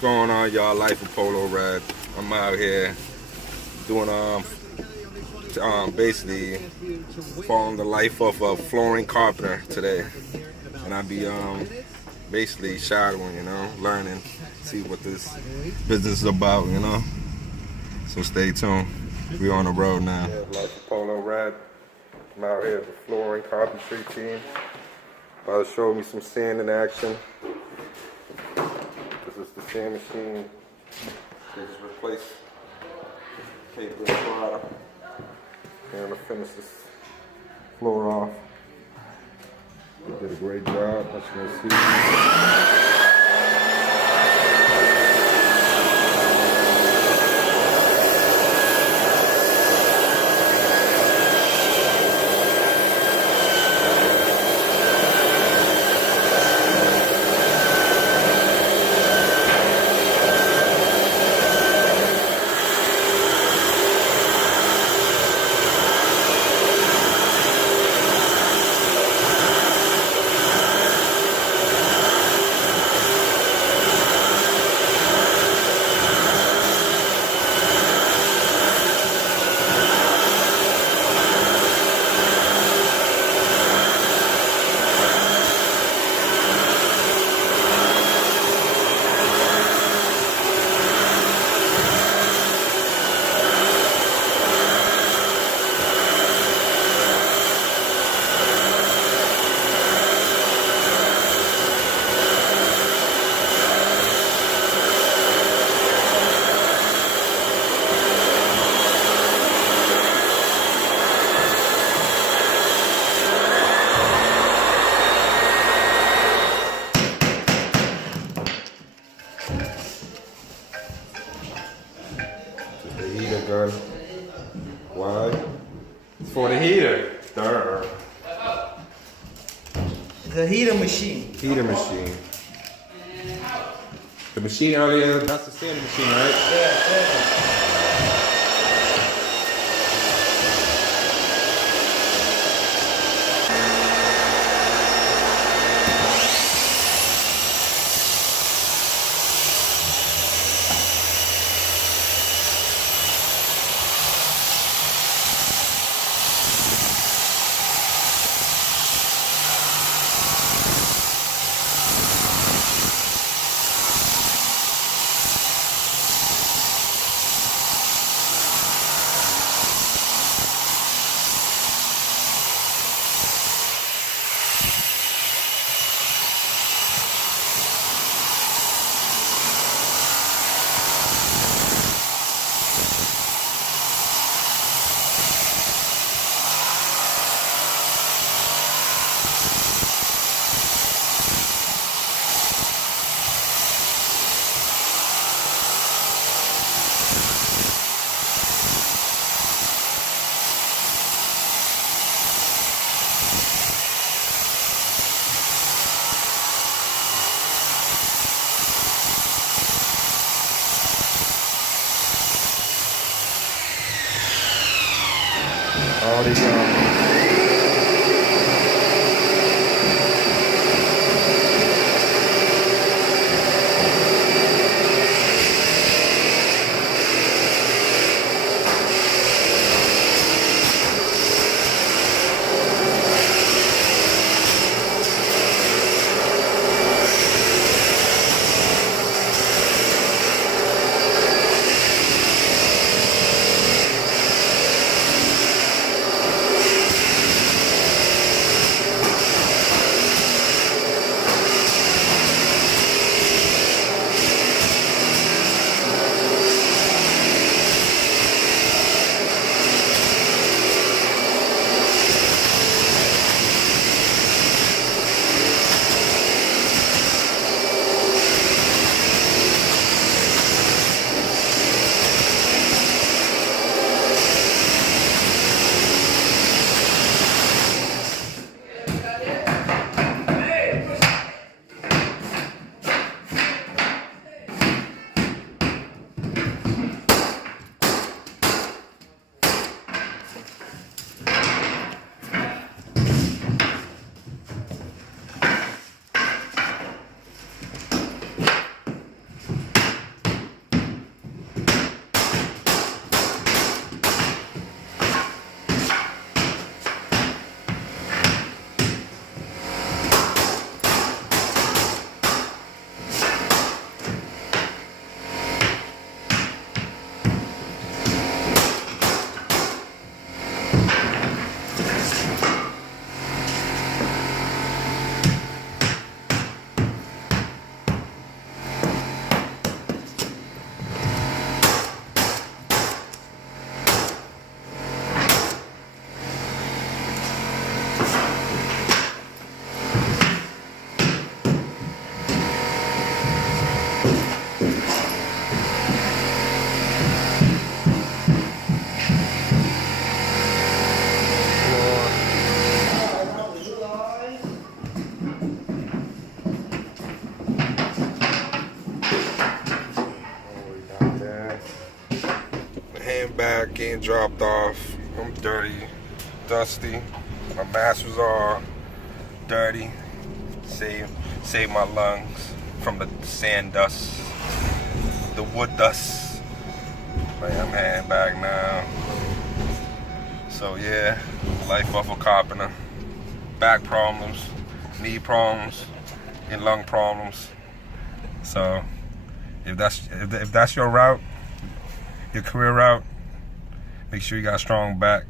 going on, y'all? Life of Polo Red. I'm out here doing basically following the life of a flooring carpenter today, and I be basically shadowing, learning, see what this business is about, So stay tuned. We on the road now. Yeah, Life of Polo Red. I'm out here with the flooring carpentry team. About to show me some sand in action. This is the sand machine. They just replaced the paper and bottom. And I'm gonna finish this floor off. They did a great job, as you can see. Gun. Why? It's for the heater. Durr. The heater machine. Heater machine. The machine earlier, that's the sanding machine, right? Yeah. All these heading back, getting dropped off. I'm dirty, dusty. My masters are dirty. Save my lungs from the sand dust, the wood dust. But I'm heading back now. So yeah, life of a carpenter. Back problems, knee problems, and lung problems. So if that's your route, your career route, make sure you got a strong back.